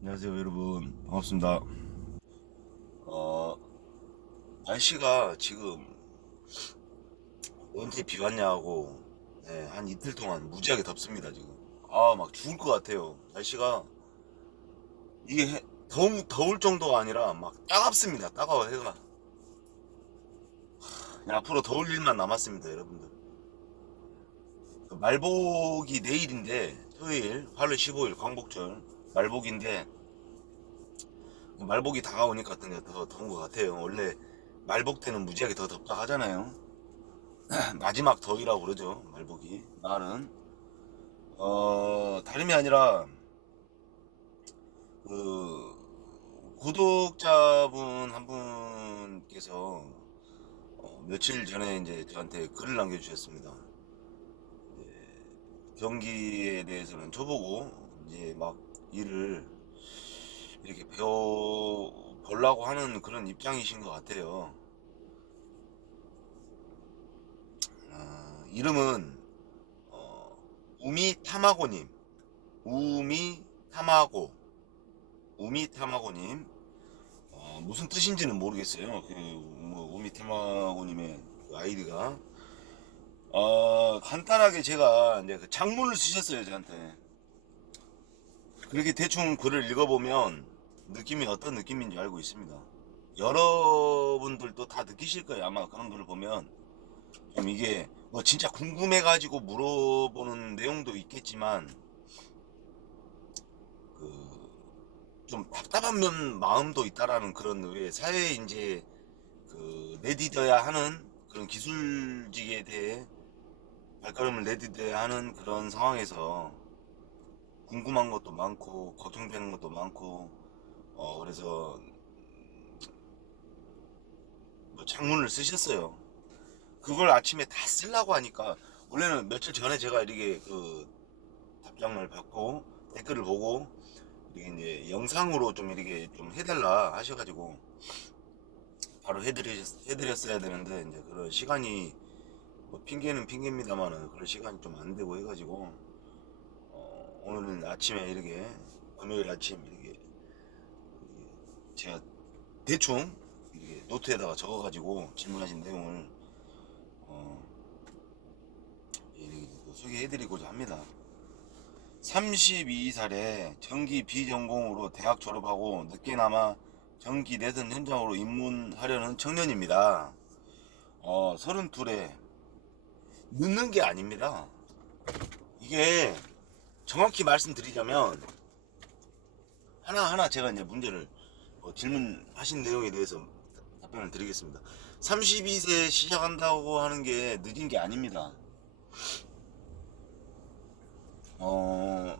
안녕하세요 여러분, 반갑습니다. 어 날씨가 지금 언제 비 왔냐고, 한 이틀 동안 무지하게 덥습니다. 지금 막 죽을 것 같아요. 날씨가 이게 더울 정도가 아니라 막 따갑습니다. 따가워. 해가 그냥 앞으로 더울 일만 남았습니다 여러분들. 그 말복이 내일인데, 토요일 8월 15일 광복절 말복인데, 말복이 다가오니까 더 더운 것 같아요. 원래 말복 때는 무지하게 더 덥다 하잖아요. 마지막 더위라고 그러죠. 말복이 말은 다름이 아니라 그 구독자분 한 분께서 며칠 전에 이제 저한테 글을 남겨주셨습니다. 경기에 대해서는 저보고 이제 막 일을 이렇게 배워 보려고 하는 그런 입장이신 것 같아요. 이름은 우미타마고님, 우미타마고, 우미타마고님. 무슨 뜻인지는 모르겠어요. 뭐 우미타마고님의 그 아이디가. 간단하게 제가 이제 그 장문을 쓰셨어요, 저한테. 그렇게 대충 글을 읽어보면 느낌이 어떤 느낌인지 알고 있습니다. 여러분들도 다 느끼실 거예요. 아마 그런 글을 보면 좀 이게 뭐 진짜 궁금해가지고 물어보는 내용도 있겠지만, 그 좀 답답한 마음도 있다라는 그런, 왜 사회에 이제 내디뎌야 하는 그런 기술직에 대해 발걸음을 내디뎌야 하는 그런 상황에서 궁금한 것도 많고 걱정되는 것도 많고, 그래서 뭐 장문을 쓰셨어요. 그걸 아침에 다 쓰려고 하니까, 원래는 며칠 전에 제가 이렇게 답장을 받고 댓글을 보고 이게 이제 영상으로 좀 이렇게 좀 해달라 하셔가지고 바로 해드렸어야 되는데, 이제 그런 시간이, 뭐 핑계는 핑계입니다만은 그런 시간이 좀 안 되고 해가지고, 오늘은 아침에 이렇게, 금요일 아침 이렇게 제가 대충 이렇게 노트에다가 적어가지고 질문하신 내용을 어, 이렇게 또 소개해드리고자 합니다. 32살에 전기 비전공으로 대학 졸업하고 늦게나마 전기 내선 현장으로 입문하려는 청년입니다. 32에 늦는 게 아닙니다. 이게 정확히 말씀드리자면, 하나하나 제가 이제 문제를, 질문하신 내용에 대해서 답변을 드리겠습니다. 32세 시작한다고 하는 게 늦은 게 아닙니다. 어,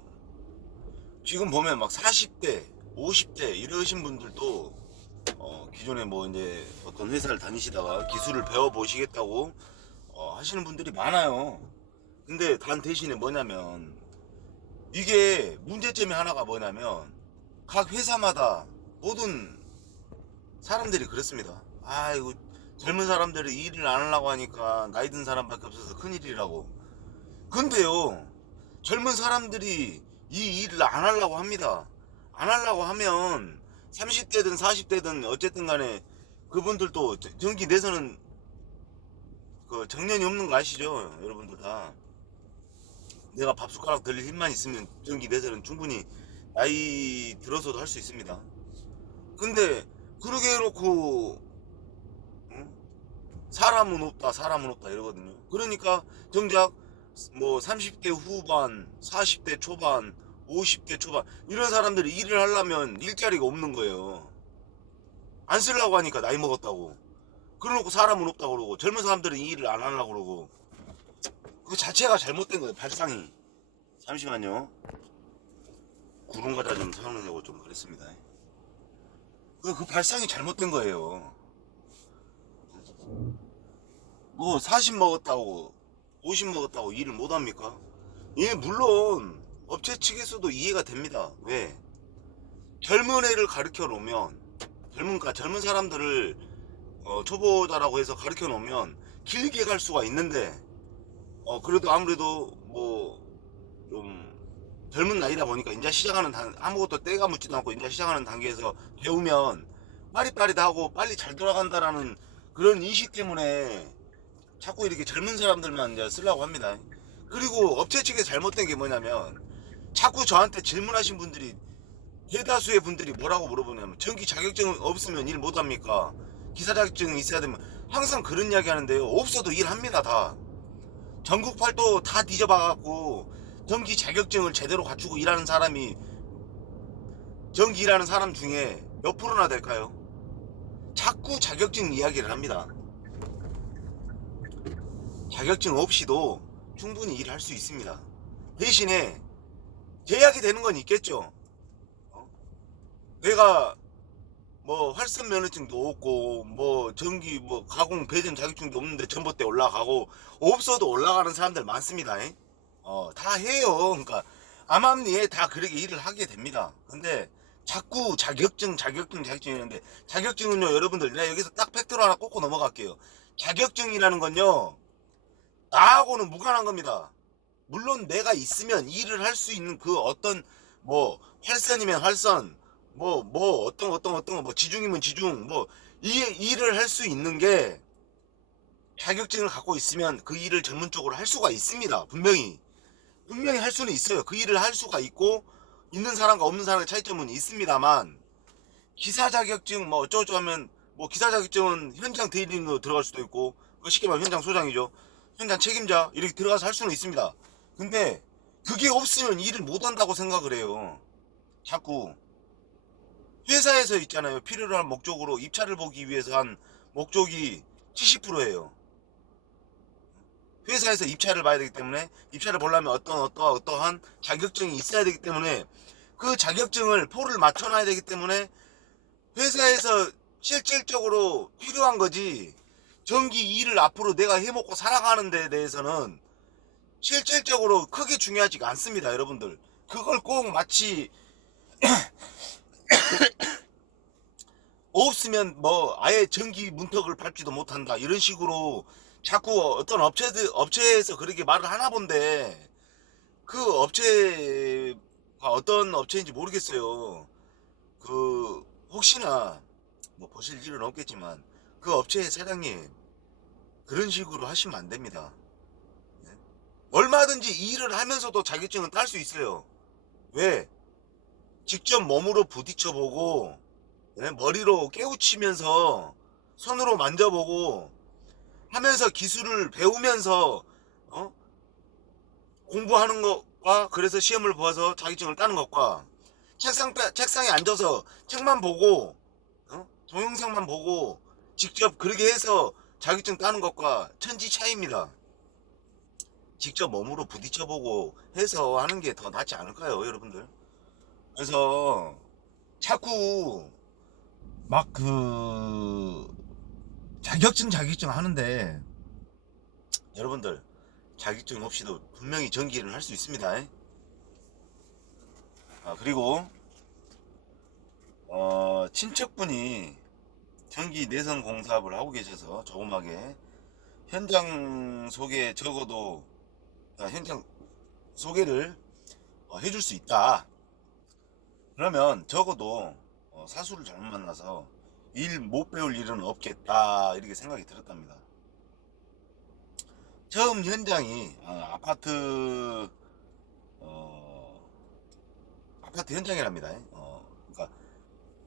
지금 보면 막 40대, 50대 이러신 분들도 기존에 뭐 이제 어떤 회사를 다니시다가 기술을 배워보시겠다고 하시는 분들이 많아요. 근데 단 대신에 뭐냐면, 이게 문제점이 하나가 뭐냐면, 각 회사마다 모든 사람들이 그렇습니다. 이거 젊은 사람들이 일을 안 하려고 하니까 나이 든 사람밖에 없어서 큰일이라고. 근데요, 젊은 사람들이 이 일을 안 하려고 합니다. 안 하려고 하면 30대든 40대든 어쨌든 간에 그분들도 전기 내서는 그 정년이 없는 거 아시죠? 여러분들 다. 내가 밥 숟가락 들릴 힘만 있으면 전기 내서는 충분히 나이 들어서도 할 수 있습니다. 근데 그러게 해놓고 응? 사람은 없다, 사람은 없다 이러거든요. 그러니까 정작 뭐 30대 후반, 40대 초반, 50대 초반 이런 사람들이 일을 하려면 일자리가 없는 거예요. 안 쓰려고 하니까 나이 먹었다고. 그러놓고 사람은 없다고 그러고, 젊은 사람들은 이 일을 안 하려고 그러고, 그 자체가 잘못된 거예요, 발상이. 잠시만요. 구름 과자 좀 사용하려고 좀 그랬습니다. 그 발상이 잘못된 거예요. 뭐 40 먹었다고 50 먹었다고 일을 못합니까? 예, 물론 업체 측에서도 이해가 됩니다. 왜? 젊은 애를 가르쳐 놓으면, 젊은 사람들을 초보자라고 해서 가르쳐 놓으면 길게 갈 수가 있는데, 그래도 아무래도 뭐 좀 젊은 나이다 보니까 이제 시작하는 아무것도 때가 묻지도 않고 이제 시작하는 단계에서 배우면 빠릿빠릿하고 빨리 잘 돌아간다라는 그런 인식 때문에 자꾸 이렇게 젊은 사람들만 이제 쓰려고 합니다. 그리고 업체 측에 잘못된 게 뭐냐면 자꾸 저한테 질문하신 분들이 대다수의 분들이 뭐라고 물어보냐면 전기 자격증 없으면 일 못합니까? 기사 자격증이 있어야 되면 항상 그런 이야기 하는데요. 없어도 일합니다. 다 전국 팔도 다 뒤져봐갖고 전기 자격증을 제대로 갖추고 일하는 사람이 전기 일하는 사람 중에 몇 프로나 될까요? 자꾸 자격증 이야기를 합니다. 자격증 없이도 충분히 일할 수 있습니다. 대신에 제약이 되는 건 있겠죠. 내가 뭐 활선 면허증도 없고 뭐 전기 뭐 가공 배전 자격증도 없는데 전봇대 올라가고 없어도 올라가는 사람들 많습니다. 다 해요. 그러니까 암암리에 다 그렇게 일을 하게 됩니다. 근데 자꾸 자격증이는데 자격증은요 여러분들 내가 여기서 딱 팩트로 하나 꽂고 넘어갈게요. 자격증이라는 건요 나하고는 무관한 겁니다. 물론 내가 있으면 일을 할 수 있는 그 어떤 뭐 활선이면 활선 뭐 어떤 거 뭐 지중이면 지중 뭐 이 일을 할 수 있는 게 자격증을 갖고 있으면 그 일을 전문적으로 할 수가 있습니다. 분명히 할 수는 있어요. 그 일을 할 수가 있고 있는 사람과 없는 사람의 차이점은 있습니다만 기사 자격증 뭐 어쩌고저쩌고 하면 뭐 기사 자격증은 현장 대리인으로 들어갈 수도 있고 쉽게 말하면 현장 소장이죠. 현장 책임자 이렇게 들어가서 할 수는 있습니다. 근데 그게 없으면 일을 못한다고 생각을 해요. 자꾸 회사에서 있잖아요. 필요로 한 목적으로 입찰을 보기 위해서 한 목적이 70%예요. 회사에서 입찰을 봐야 되기 때문에 입찰을 보려면 어떠한 자격증이 있어야 되기 때문에 그 자격증을 포를 맞춰놔야 되기 때문에 회사에서 실질적으로 필요한 거지 전기 일을 앞으로 내가 해먹고 살아가는 데 대해서는 실질적으로 크게 중요하지가 않습니다. 여러분들 그걸 꼭 마치 없으면 뭐 아예 전기 문턱을 밟지도 못한다 이런 식으로 자꾸 어떤 업체에서 그렇게 말을 하나 본데 그 업체가 어떤 업체인지 모르겠어요. 그 혹시나 뭐 보실 일은 없겠지만 그 업체의 사장님 그런 식으로 하시면 안 됩니다. 얼마든지 이 일을 하면서도 자격증은 딸 수 있어요. 왜? 직접 몸으로 부딪혀보고 머리로 깨우치면서 손으로 만져보고 하면서 기술을 배우면서 공부하는 것과 그래서 시험을 봐서 자격증을 따는 것과 책상에 앉아서 책만 보고 동영상만 보고 직접 그렇게 해서 자격증 따는 것과 천지 차이입니다. 직접 몸으로 부딪혀보고 해서 하는 게 더 낫지 않을까요 여러분들? 그래서 자꾸 막 그 자격증 하는데 여러분들 자격증 없이도 분명히 전기를 할 수 있습니다. 그리고 친척분이 전기 내선 공사업을 하고 계셔서 조그맣게 현장 소개 적어도 현장 소개를 해줄 수 있다. 그러면 적어도 사수를 잘못 만나서 일 못 배울 일은 없겠다 이렇게 생각이 들었답니다. 처음 현장이 아파트 현장이랍니다. 그러니까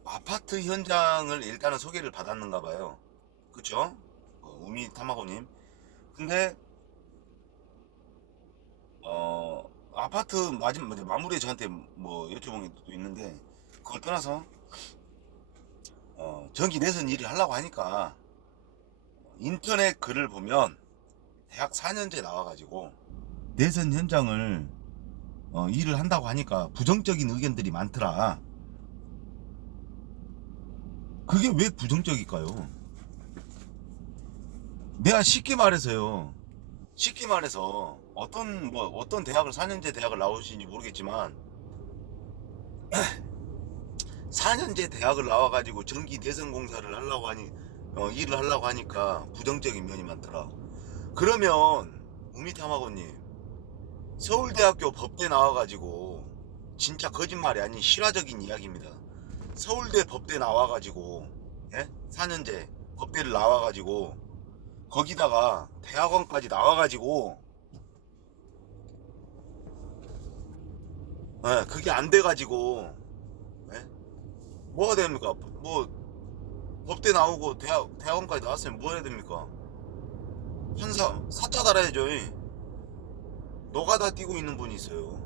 아파트 현장을 일단은 소개를 받았는가 봐요. 그쵸? 우미 타마고님. 근데 아파트 마무리에 저한테 뭐 여쭤본 게 또 있는데 그걸 떠나서 전기 내선 일을 하려고 하니까 인터넷 글을 보면 대학 4년제 나와가지고 내선 현장을 일을 한다고 하니까 부정적인 의견들이 많더라. 그게 왜 부정적일까요? 내가 쉽게 말해서 어떤 대학을 4년제 대학을 나오신지 모르겠지만 4년제 대학을 나와가지고 전기 내선 공사를 하려고 일을 하려고 하니까 부정적인 면이 많더라. 그러면 우미타마고님 서울대학교 법대 나와가지고 진짜 거짓말이 아닌 실화적인 이야기입니다. 서울대 법대 나와가지고, 예? 4년제 법대를 나와가지고, 거기다가 대학원까지 나와가지고, 예, 그게 안 돼가지고, 예? 뭐가 됩니까? 뭐 법대 나오고 대학원까지 나왔으면 뭐 해야 됩니까? 사자 달아야죠. 노가다 뛰고 있는 분이 있어요.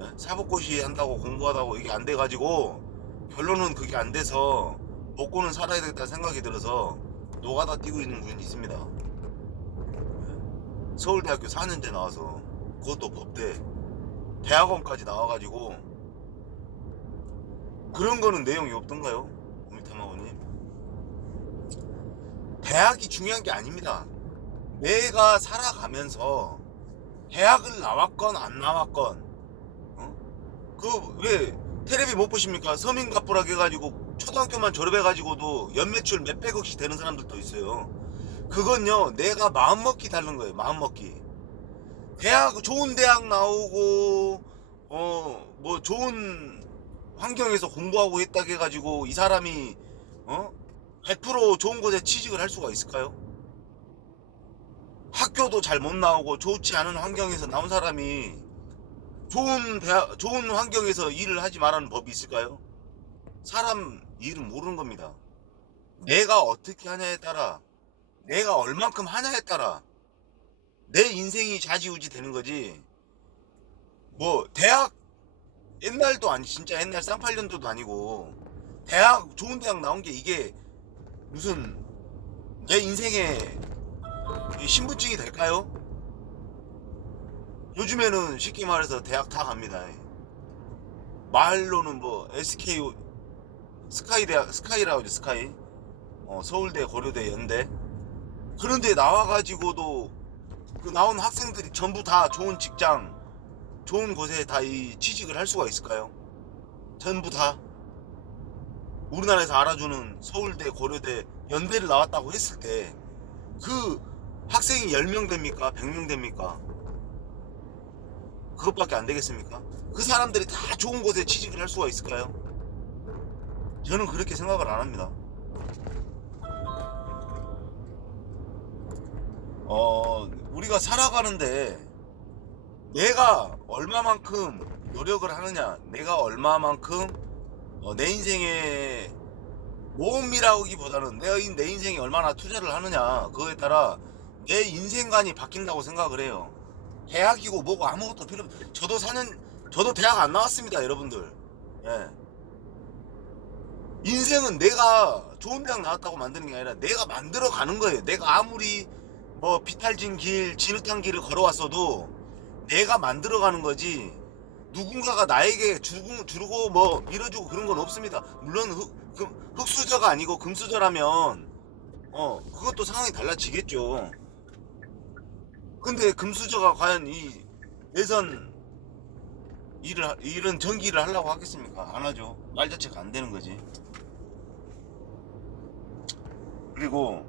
예? 사법고시 한다고 공부하다고 이게 안 돼가지고 결론은 그게 안 돼서 먹고는 살아야 되겠다 생각이 들어서 노가다 뛰고 있는 분이 있습니다. 예? 서울대학교 4년제 나와서 그것도 법대 대학원까지 나와가지고 그런 거는 내용이 없던가요? 우미타마고님, 대학이 중요한 게 아닙니다. 내가 살아가면서 대학을 나왔건 안 나왔건, 그 왜 테레비 못 보십니까? 서민갑부락 해가지고 초등학교만 졸업해가지고도 연매출 몇백억씩 되는 사람들도 있어요. 그건요, 내가 마음먹기 다른 거예요. 마음먹기. 좋은 대학 나오고 뭐 좋은 환경에서 공부하고 했다 해가지고 이 사람이 100% 좋은 곳에 취직을 할 수가 있을까요? 학교도 잘 못 나오고 좋지 않은 환경에서 나온 사람이 좋은 환경에서 일을 하지 말라는 법이 있을까요? 사람 일은 모르는 겁니다. 내가 어떻게 하냐에 따라, 내가 얼만큼 하냐에 따라 내 인생이 좌지우지 되는 거지. 뭐 대학 옛날도 아니, 진짜 옛날 쌍팔년도도 아니고 좋은 대학 나온 게 이게 무슨 내 인생의 신분증이 될까요? 요즘에는 쉽게 말해서 대학 다 갑니다. 말로는 뭐 SK 스카이 대학, 스카이라고 하죠. 스카이. 서울대, 고려대, 연대. 그런데 나와가지고도 그 나온 학생들이 전부 다 좋은 직장, 좋은 곳에 다 취직을 할 수가 있을까요? 전부 다 우리나라에서 알아주는 서울대, 고려대, 연대를 나왔다고 했을 때 그 학생이 10명 됩니까? 100명 됩니까? 그것밖에 안 되겠습니까? 그 사람들이 다 좋은 곳에 취직을 할 수가 있을까요? 저는 그렇게 생각을 안 합니다. 우리가 살아가는데 내가 얼마만큼 노력을 하느냐, 내가 얼마만큼 내 인생에 모험이라기보다는 내 인생에 얼마나 투자를 하느냐, 그거에 따라 내 인생관이 바뀐다고 생각을 해요. 대학이고 뭐고 아무것도 필요 없어요. 저도 대학 안 나왔습니다, 여러분들. 예. 인생은 내가 좋은 대학 나왔다고 만드는 게 아니라 내가 만들어 가는 거예요. 내가 아무리 뭐 비탈진 길, 진흙탕 길을 걸어왔어도 내가 만들어 가는 거지, 누군가가 나에게 주고 뭐 밀어주고 그런 건 없습니다. 물론 흙수저가 아니고 금수저라면 그것도 상황이 달라지겠죠. 근데 금수저가 과연 이 내선 일은 전기를 하려고 하겠습니까? 안 하죠. 말 자체가 안 되는 거지. 그리고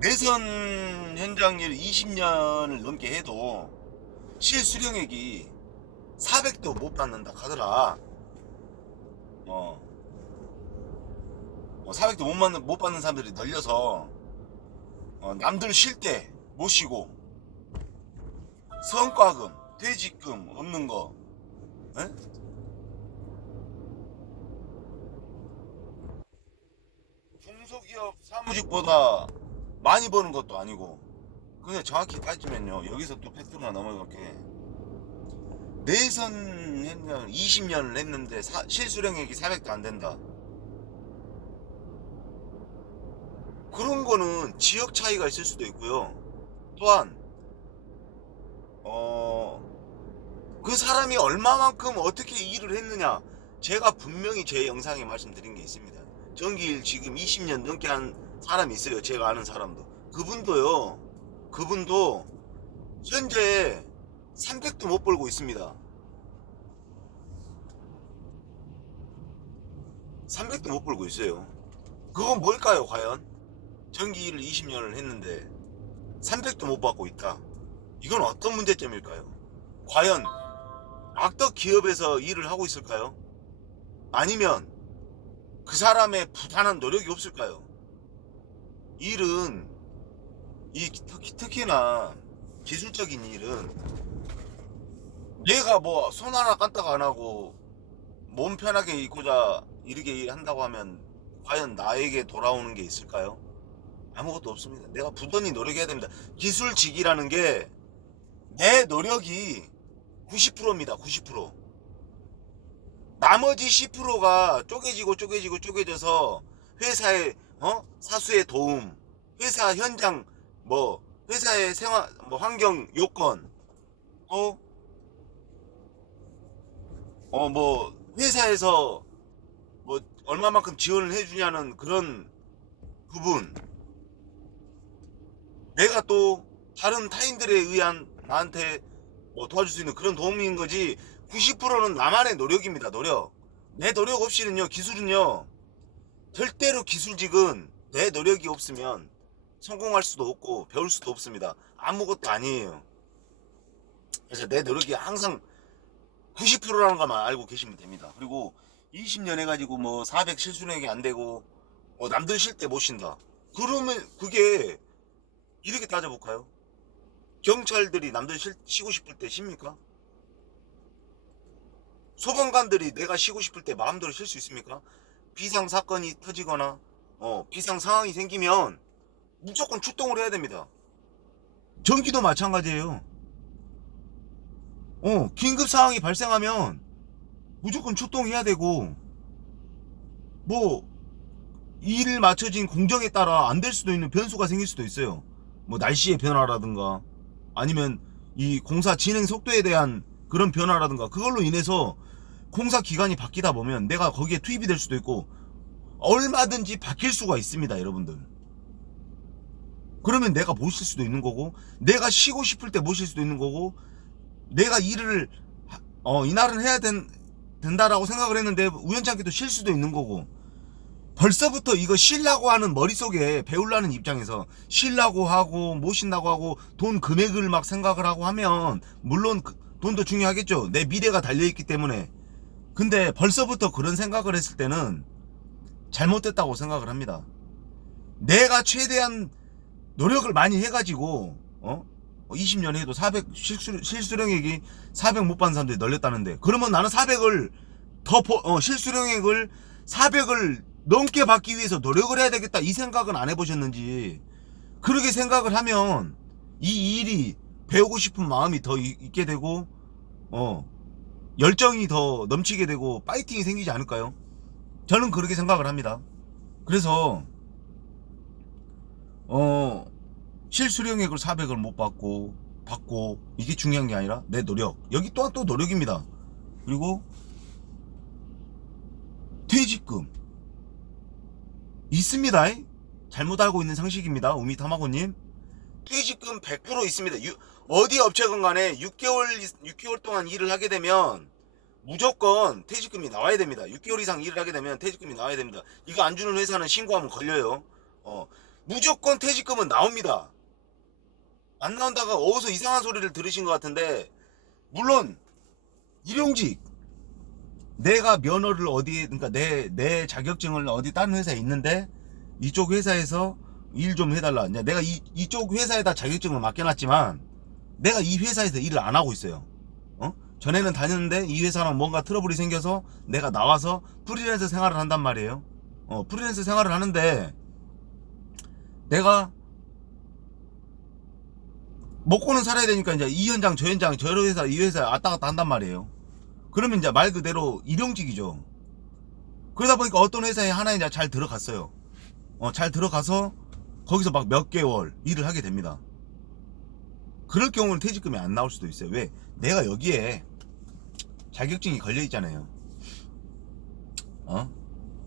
내선 현장일 20년을 넘게 해도 실수령액이 400도 못 받는다 하더라. 400도 못 받는 사람들이 널려서 남들 쉴 때 못 쉬고 성과금, 퇴직금 없는 거, 에? 중소기업 사무직보다 많이 버는 것도 아니고. 근데 정확히 따지면요, 여기서 또 팩트가 넘어갈게. 내선 현장 20년을 했는데 실수령액이 400도 안 된다. 그런 거는 지역 차이가 있을 수도 있고요. 또한 그 사람이 얼마만큼 어떻게 일을 했느냐, 제가 분명히 제 영상에 말씀드린 게 있습니다. 전기일 지금 20년 넘게 한 사람이 있어요. 제가 아는 사람도. 그분도 현재 300도 못 벌고 있습니다. 300도 못 벌고 있어요. 그건 뭘까요, 과연? 전기일을 20년을 했는데 300도 못 받고 있다. 이건 어떤 문제점일까요? 과연 악덕 기업에서 일을 하고 있을까요? 아니면 그 사람의 부단한 노력이 없을까요? 일은 특히나 기술적인 일은 내가 뭐 손 하나 까딱 안 하고 몸 편하게 있고자 이렇게 한다고 하면 과연 나에게 돌아오는 게 있을까요? 아무것도 없습니다. 내가 부단히 노력해야 됩니다. 기술직이라는 게 내 노력이 90%입니다. 90%. 나머지 10%가 쪼개져서 회사의 사수의 도움, 회사 현장 뭐 회사의 생활 뭐 환경 요건 또 뭐 회사에서 뭐 얼마만큼 지원을 해주냐는 그런 부분, 내가 또 다른 타인들에 의한 나한테 뭐 도와줄 수 있는 그런 도움인 거지. 90%는 나만의 노력입니다. 노력. 내 노력 없이는요, 기술은요, 절대로 기술직은 내 노력이 없으면 성공할 수도 없고 배울 수도 없습니다. 아무것도 아니에요. 그래서 내 노력이 항상 90%라는 것만 알고 계시면 됩니다. 그리고 20년 해가지고 뭐 400 실수령이 안 되고 남들 쉴 때 못 쉰다. 그러면 그게 이렇게 따져볼까요? 경찰들이 남들 쉬고 싶을 때 쉽니까? 소방관들이 내가 쉬고 싶을 때 마음대로 쉴 수 있습니까? 비상 사건이 터지거나 비상 상황이 생기면 무조건 출동을 해야 됩니다. 전기도 마찬가지예요. 긴급 상황이 발생하면 무조건 출동해야 되고, 뭐 일 맞춰진 공정에 따라 안 될 수도 있는 변수가 생길 수도 있어요. 뭐 날씨의 변화라든가 아니면 이 공사 진행 속도에 대한 그런 변화라든가, 그걸로 인해서 공사 기간이 바뀌다 보면 내가 거기에 투입이 될 수도 있고 얼마든지 바뀔 수가 있습니다, 여러분들. 그러면 내가 못 쉴 수도 있는 거고, 내가 쉬고 싶을 때 못 쉴 수도 있는 거고, 내가 일을 이날은 해야 된다라고 생각을 했는데 우연찮게도 쉴 수도 있는 거고, 벌써부터 이거 쉬려고 하는 머릿속에 배우려는 입장에서 쉬려고 하고 못 쉰다고 하고 돈 금액을 막 생각을 하고 하면 물론 돈도 중요하겠죠. 내 미래가 달려있기 때문에. 근데 벌써부터 그런 생각을 했을 때는 잘못됐다고 생각을 합니다. 내가 최대한 노력을 많이 해가지고 20년 해도 400 실수령액이 400 못 받는 사람들이 널렸다는데, 그러면 나는 400을 실수령액을 400을 넘게 받기 위해서 노력을 해야 되겠다, 이 생각은 안 해보셨는지. 그렇게 생각을 하면 이 일이 배우고 싶은 마음이 더 있게 되고 열정이 더 넘치게 되고 파이팅이 생기지 않을까요? 저는 그렇게 생각을 합니다. 그래서 실수령액을 400을 못 받고 이게 중요한 게 아니라 내 노력, 여기 또한 또 노력입니다. 그리고 퇴직금 있습니다. 잘못 알고 있는 상식입니다. 우미타마고님. 퇴직금 100% 있습니다. 어디 업체건 간에 6개월 동안 일을 하게 되면 무조건 퇴직금이 나와야 됩니다. 6개월 이상 일을 하게 되면 퇴직금이 나와야 됩니다. 이거 안 주는 회사는 신고하면 걸려요. 무조건 퇴직금은 나옵니다. 안 나온다가 어디서 이상한 소리를 들으신 것 같은데, 물론 일용직, 내가 면허를 어디에, 그러니까 내 자격증을 어디 다른 회사에 있는데 이쪽 회사에서 일 좀 해달라. 내가 이쪽 회사에다 자격증을 맡겨놨지만 내가 이 회사에서 일을 안 하고 있어요. 전에는 다녔는데 이 회사랑 뭔가 트러블이 생겨서 내가 나와서 프리랜서 생활을 한단 말이에요. 프리랜서 생활을 하는데 내가 먹고는 살아야 되니까 이제 이 현장 저 현장 저 회사 이 회사 왔다 갔다 한단 말이에요. 그러면 이제 말 그대로 일용직이죠. 그러다 보니까 어떤 회사에 하나에 이제 잘 들어갔어요. 잘 들어가서 거기서 막 몇 개월 일을 하게 됩니다. 그럴 경우는 퇴직금이 안 나올 수도 있어요. 왜? 내가 여기에 자격증이 걸려 있잖아요.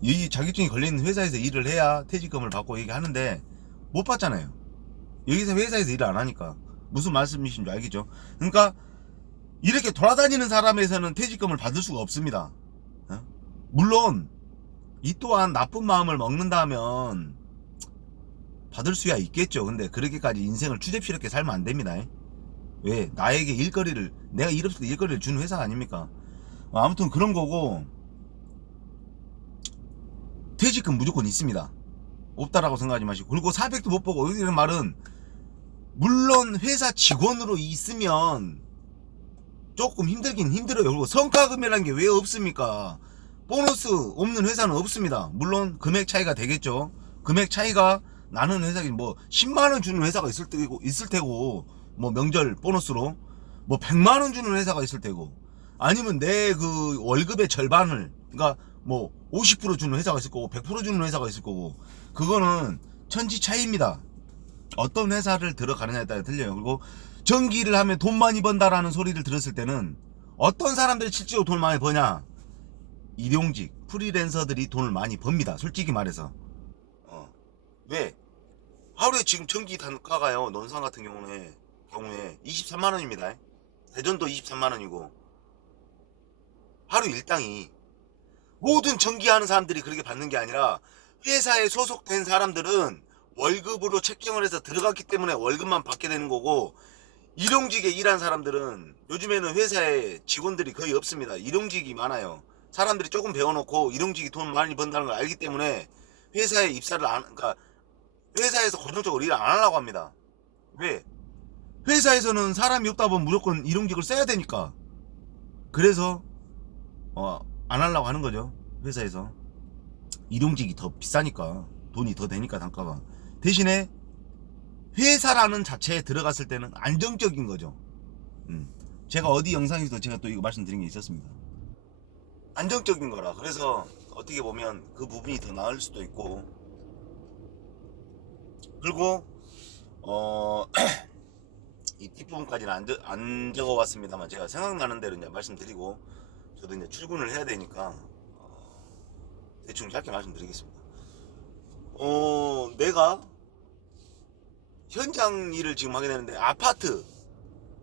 이 자격증이 걸려 있는 회사에서 일을 해야 퇴직금을 받고 얘기하는데 못 받잖아요. 여기서 회사에서 일을 안 하니까. 무슨 말씀이신 줄 알겠죠? 그러니까 이렇게 돌아다니는 사람에서는 퇴직금을 받을 수가 없습니다. 물론 이 또한 나쁜 마음을 먹는다면 받을 수야 있겠죠. 근데 그렇게까지 인생을 추잡스럽게 살면 안 됩니다. 왜? 나에게 일거리를, 내가 일 없을 때 일거리를 주는 회사 아닙니까? 아무튼 그런 거고, 퇴직금 무조건 있습니다. 없다라고 생각하지 마시고. 그리고 400도 못 보고 이런 말은, 물론 회사 직원으로 있으면 조금 힘들긴 힘들어요. 그리고 성과금이라는 게 왜 없습니까? 보너스 없는 회사는 없습니다. 물론 금액 차이가 되겠죠. 금액 차이가 나는 회사긴 뭐 10만원 주는 회사가 있을 테고, 뭐 명절 보너스로 뭐 100만원 주는 회사가 있을 테고, 아니면 내 그 월급의 절반을, 그러니까 뭐 50% 주는 회사가 있을 거고 100% 주는 회사가 있을 거고, 그거는 천지 차이입니다. 어떤 회사를 들어가느냐에 따라 틀려요. 그리고 전기를 하면 돈 많이 번다라는 소리를 들었을 때는, 어떤 사람들이 실제로 돈 많이 버냐? 일용직 프리랜서들이 돈을 많이 법니다. 솔직히 말해서. 왜? 하루에 지금 전기 단가가요, 논산 같은 경우에 23만원입니다. 대전도 23만원이고, 하루 일당이, 모든 전기하는 사람들이 그렇게 받는 게 아니라 회사에 소속된 사람들은 월급으로 책정을 해서 들어갔기 때문에 월급만 받게 되는 거고, 일용직에 일한 사람들은, 요즘에는 회사에 직원들이 거의 없습니다. 일용직이 많아요. 사람들이 조금 배워놓고 일용직이 돈 많이 번다는 걸 알기 때문에 회사에 그러니까 회사에서 고정적으로 일을 안 하려고 합니다. 왜? 회사에서는 사람이 없다 보면 무조건 일용직을 써야 되니까. 그래서 안 하려고 하는 거죠. 회사에서 일용직이 더 비싸니까, 돈이 더 되니까 단가가. 대신에 회사라는 자체에 들어갔을 때는 안정적인 거죠. 제가 어디 영상에서 제가 또 이거 말씀드린 게 있었습니다. 안정적인 거라. 그래서 어떻게 보면 그 부분이 더 나을 수도 있고. 그리고 이 뒷부분까지는 안 적어왔습니다만, 제가 생각나는 대로 이제 말씀드리고, 저도 이제 출근을 해야 되니까 대충 짧게 말씀드리겠습니다. 내가 현장 일을 지금 하게 되는데, 아파트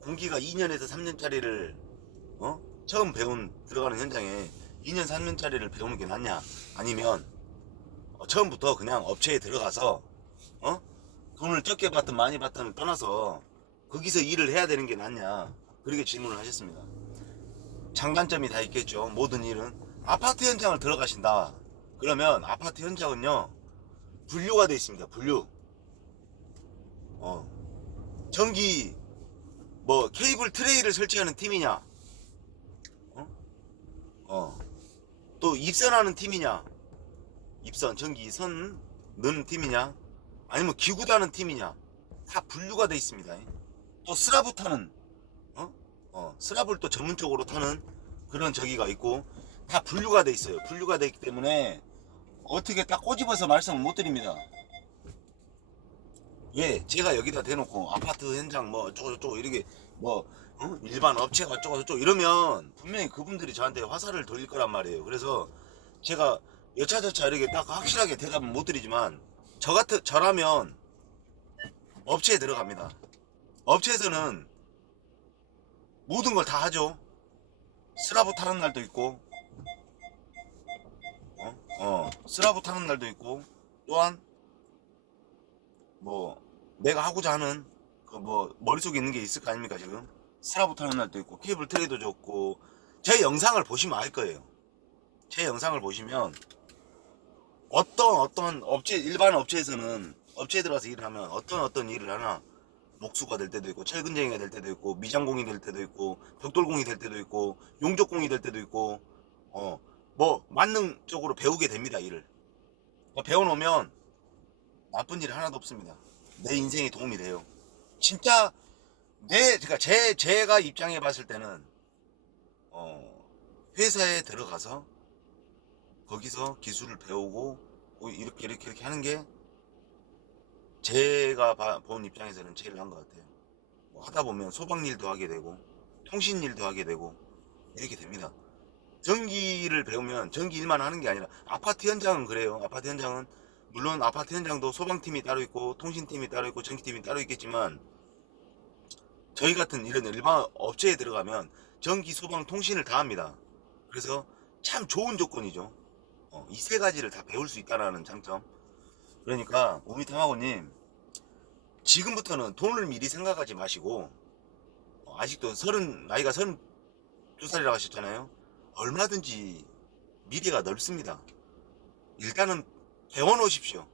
공기가 2년에서 3년짜리를 처음 들어가는 현장에 2년 3년짜리를 배우는 게 낫냐, 아니면 처음부터 그냥 업체에 들어가서 돈을 적게 받든 많이 받든 떠나서 거기서 일을 해야 되는 게 낫냐, 그렇게 질문을 하셨습니다. 장단점이 다 있겠죠. 모든 일은. 아파트 현장을 들어가신다 그러면, 아파트 현장은요, 분류가 되어 있습니다. 분류. 전기 뭐 케이블 트레이를 설치하는 팀이냐, 또 입선하는 팀이냐, 전기 선 넣는 팀이냐, 아니면 기구 다는 팀이냐, 다 분류가 돼 있습니다. 또 스라브 타는, 스라브를 또 전문적으로 타는 그런 저기가 있고, 다 분류가 돼 있어요. 분류가 돼 있기 때문에 어떻게 딱 꼬집어서 말씀을 못 드립니다. 예, 제가 여기다 대놓고 아파트 현장 뭐 어쩌고저쩌고 이렇게 뭐 일반 업체가 어쩌고저쩌고 이러면 분명히 그분들이 저한테 화살을 돌릴 거란 말이에요. 그래서 제가 여차저차 이렇게 딱 확실하게 대답은 못 드리지만, 저라면 업체에 들어갑니다. 업체에서는 모든 걸 다 하죠. 스라브 타는 날도 있고, 스라브 타는 날도 있고, 또한 뭐 내가 하고자 하는 그 뭐 머릿속에 있는 게 있을 거 아닙니까? 지금 스라브 타는 날도 있고, 케이블 트레이도 좋고. 제 영상을 보시면 알 거예요. 제 영상을 보시면 어떤 업체, 일반 업체에서는, 업체에 들어가서 일을 하면 어떤 일을 하나, 목수가 될 때도 있고, 철근쟁이가 될 때도 있고, 미장공이 될 때도 있고, 벽돌공이 될 때도 있고, 용접공이 될 때도 있고, 뭐 만능적으로 배우게 됩니다. 일을 배워놓으면 나쁜 일이 하나도 없습니다. 내 인생에 도움이 돼요. 진짜 그러니까 제가 입장해 봤을 때는 회사에 들어가서 거기서 기술을 배우고 이렇게 하는 게, 제가 본 입장에서는 제일 나은 것 같아요. 하다 보면 소방일도 하게 되고, 통신일도 하게 되고, 이렇게 됩니다. 전기를 배우면 전기 일만 하는 게 아니라, 아파트 현장은 그래요. 아파트 현장은 물론 아파트 현장도 소방팀이 따로 있고, 통신팀이 따로 있고, 전기팀이 따로 있겠지만, 저희 같은 이런 일반 업체에 들어가면 전기, 소방, 통신을 다 합니다. 그래서 참 좋은 조건이죠. 이 세 가지를 다 배울 수 있다는 장점. 그러니까 오미타마고님, 지금부터는 돈을 미리 생각하지 마시고 아직도 나이가 32살이라고 하셨잖아요. 얼마든지 미래가 넓습니다. 일단은 배워놓으십시오.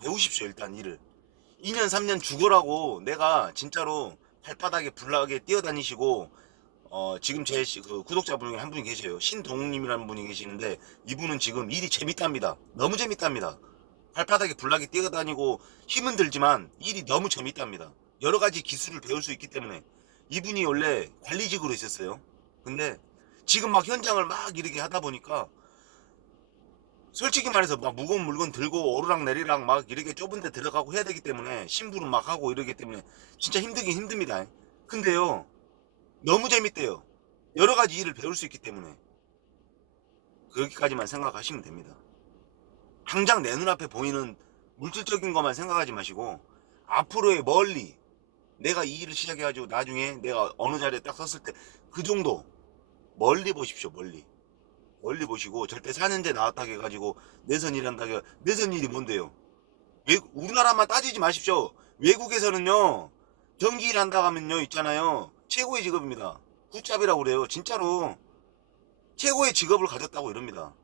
배우십시오. 일단 일을 2년 3년 죽으라고 내가 진짜로 발바닥에 불나게 뛰어다니시고 지금 제 구독자분 중에 한 분이 계세요. 신동욱님이라는 분이 계시는데 이분은 지금 일이 재밌답니다. 너무 재밌답니다. 발바닥에 불나게 뛰어다니고 힘은 들지만 일이 너무 재밌답니다. 여러 가지 기술을 배울 수 있기 때문에. 이분이 원래 관리직으로 있었어요. 근데 지금 막 현장을 막 이렇게 하다 보니까 솔직히 말해서 막 무거운 물건 들고 오르락 내리락 막 이렇게 좁은 데 들어가고 해야 되기 때문에 심부름 막 하고 이러기 때문에 진짜 힘들긴 힘듭니다. 근데요, 너무 재밌대요. 여러 가지 일을 배울 수 있기 때문에. 그렇게까지만 생각하시면 됩니다. 당장 내 눈앞에 보이는 물질적인 것만 생각하지 마시고 앞으로의 멀리 내가 이 일을 시작해가지고 나중에 내가 어느 자리에 딱 섰을 때 그 정도 멀리 보십시오. 멀리 보시고 절대 4년제 나왔다고 해가지고 내선 일한다고. 내선 일이 뭔데요? 우리나라만 따지지 마십시오. 외국에서는요, 전기 일 한다고 하면요, 있잖아요, 최고의 직업입니다. 굿잡이라고 그래요. 진짜로 최고의 직업을 가졌다고 이럽니다.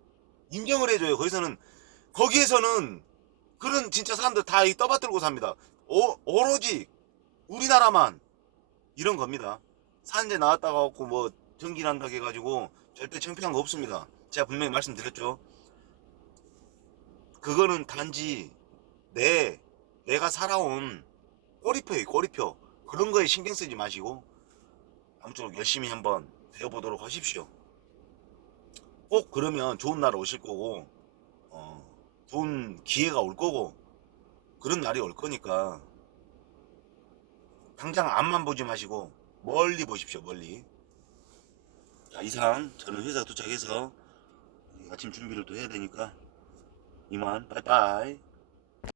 인정을 해줘요. 거기에서는 그런 진짜 사람들 다 떠받들고 삽니다. 오로지 우리나라만 이런 겁니다. 산재 나왔다가 갖고 뭐 전기 난다고 해가지고 절대 창피한 거 없습니다. 제가 분명히 말씀드렸죠. 그거는 단지 내가 살아온 꼬리표예요. 꼬리표. 그런 거에 신경 쓰지 마시고 아무쪼록 열심히 한번 배워보도록 하십시오. 꼭 그러면 좋은 날 오실 거고 좋은 기회가 올 거고 그런 날이 올 거니까 당장 앞만 보지 마시고 멀리 보십시오. 멀리. 자, 이상 저는 회사 도착해서 아침 준비를 또 해야 되니까 이만 빠이빠이.